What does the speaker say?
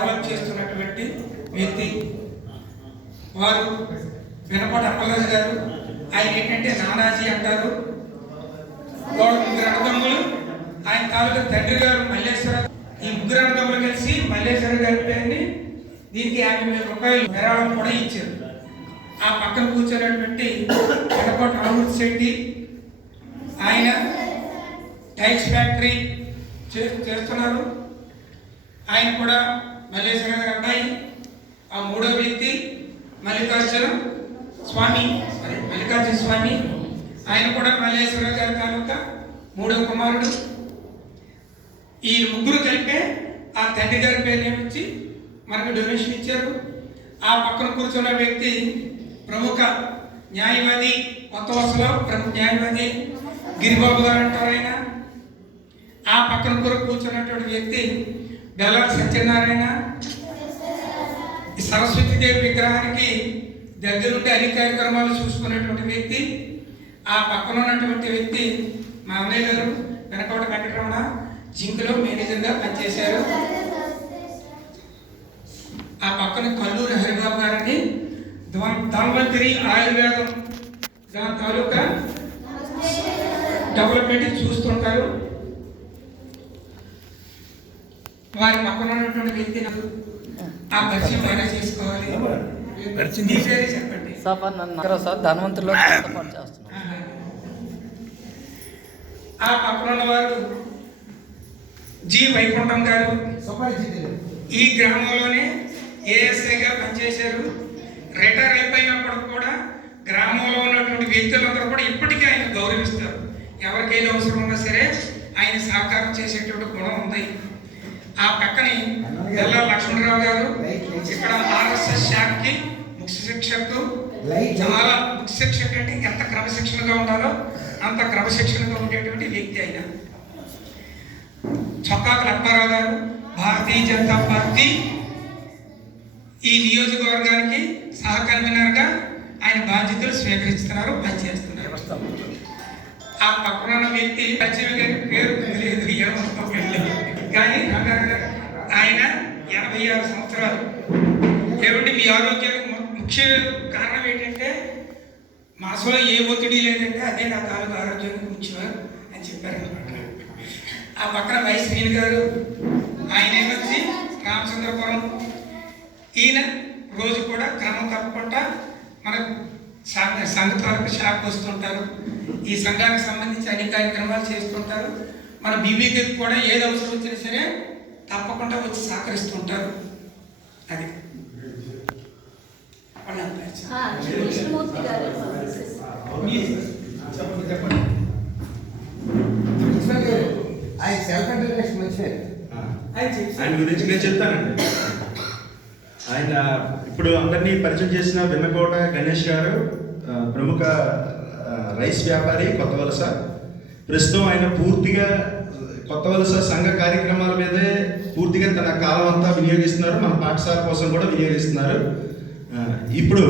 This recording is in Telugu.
డెవలప్ చేస్తున్నటువంటి వ్యక్తి వారు వెనపాటి అప్పలరాజు గారు. ఆయన ఏంటంటే నానాజీ అంటారు. వాడు ముగ్గురు అన్నదమ్ములు. ఆయన తాలూకా తండ్రి గారు మల్లేశ్వర. ఈ ముగ్గురు అన్నదమ్ములు కలిసి మల్లేశ్వర గారి పేరుని దీనికి 50,000 రూపాయలు విరాళం కూడా ఇచ్చారు. ఆ పక్కన కూర్చున్నటువంటి వెనపాటి రామూర్తి శెట్టి, ఆయన టైల్స్ ఫ్యాక్టరీ చేస్తున్నారు. ఆయన కూడా మల్లేశ్వర గారి అబ్బాయి. ఆ మూడో వ్యక్తి మల్లికార్జున స్వామి, ఆయన కూడా మల్లేశ్వర గారి తాలూకా మూడో కుమారుడు. ఈ ముగ్గురు కలిపే ఆ తండ్రి గారి పేరు ఇచ్చి మనకు డొనేషన్ ఇచ్చారు. ఆ పక్కన కూర్చున్న వ్యక్తి ప్రముఖ న్యాయవాది, కొత్త వలసలో ప్రముఖ న్యాయవాది గిరిబాబు గారు అంటారు ఆయన. ఆ పక్కన కూర్చున్నటువంటి వ్యక్తి బెల్లారి సత్యనారాయణ. ఈ సరస్వతీదేవి విగ్రహానికి దగ్గరుండి అన్ని కార్యక్రమాలు చూసుకునేటువంటి వ్యక్తి. ఆ పక్కన ఉన్నటువంటి వ్యక్తి మా అన్నయ్య గారు వెనకవడ వెంకటరమణ జింక్లో మేనేజర్గా పనిచేశారు. ఆ పక్కన కల్లూరి హరిబాబు గారిని ధన్వంతరి ఆయుర్వేదం దాని తాలూకా డెవలప్మెంట్ చూస్తుంటారు. వారి పక్కన ఉన్నటువంటి వ్యక్తి ఆ పరిచయం బాగా చేసుకోవాలి. చెప్పండి. ధన్వంతుల్లో ఆ పక్కన ఉన్నవారు జి వైకుంఠం గారు. ఈ గ్రామంలోనే ఏఎస్ఐగా పనిచేశారు. రిటైర్ అయిపోయినప్పుడు కూడా గ్రామంలో ఉన్నటువంటి వ్యక్తులందరూ కూడా ఇప్పటికీ ఆయన గౌరవిస్తారు. ఎవరికైనా అవసరం ఉన్నా సరే ఆయన సహకారం చేసేటువంటి గుణం ఉంది. ఆ పక్కనే ఎల్లా లక్ష్మణరావు గారు, ఇక్కడ ఆర్ఎస్ఎస్ శాఖకి ముఖ్య శిక్షకు. చాలా ముఖ్య శిక్షక అంటే ఎంత క్రమశిక్షణగా ఉండాలో అంత క్రమశిక్షణగా ఉండేటువంటి వ్యక్తి అయిన చొక్కాకుల అప్పారావు గారు, భారతీయ జనతా పార్టీ ఈ నియోజకవర్గానికి సహ కన్వీనర్గా ఆయన బాధ్యతలు స్వీకరిస్తున్నారు, పనిచేస్తున్నారు. ఆ పక్కన వ్యక్తి పేరు తెలియదు కానీ ఆయన 86 సంవత్సరాలు. ఏమిటి మీ ఆరోగ్యానికి ముఖ్య కారణం ఏంటంటే మనసులో ఏ ఒత్తిడి లేదంటే అదే నా తాలూకు ఆరోగ్యానికి ముఖ్యం అని చెప్పారు అనమాట. ఆ పక్కన వై శ్రీని గారు, ఆయన ఏమొచ్చి రామచంద్రపురం. ఈయన రోజు కూడా క్రమం తప్పకుండా మన సంఘ తాలూకు శాఖ వస్తుంటారు. ఈ సంఘానికి సంబంధించి అన్ని కార్యక్రమాలు చేస్తుంటారు. మన బీబీకి కూడా ఏది అవసరం వచ్చినా సరే తప్పకుండా వచ్చి సహకరిస్తుంటారు. అది ఆయన గురించి నేను చెప్తానండి. ఆయన ఇప్పుడు అందరినీ పరిచయం చేసిన వెన్నకోట గణేష్ గారు ప్రముఖ రైస్ వ్యాపారి, కొత్త వలస. ప్రస్తుతం ఆయన పూర్తిగా కొత్త వలస సంఘ కార్యక్రమాల మీదే పూర్తిగా తన కాలం అంతా వినియోగిస్తున్నారు. మన పాఠశాల కోసం కూడా వినియోగిస్తున్నారు. ఇప్పుడు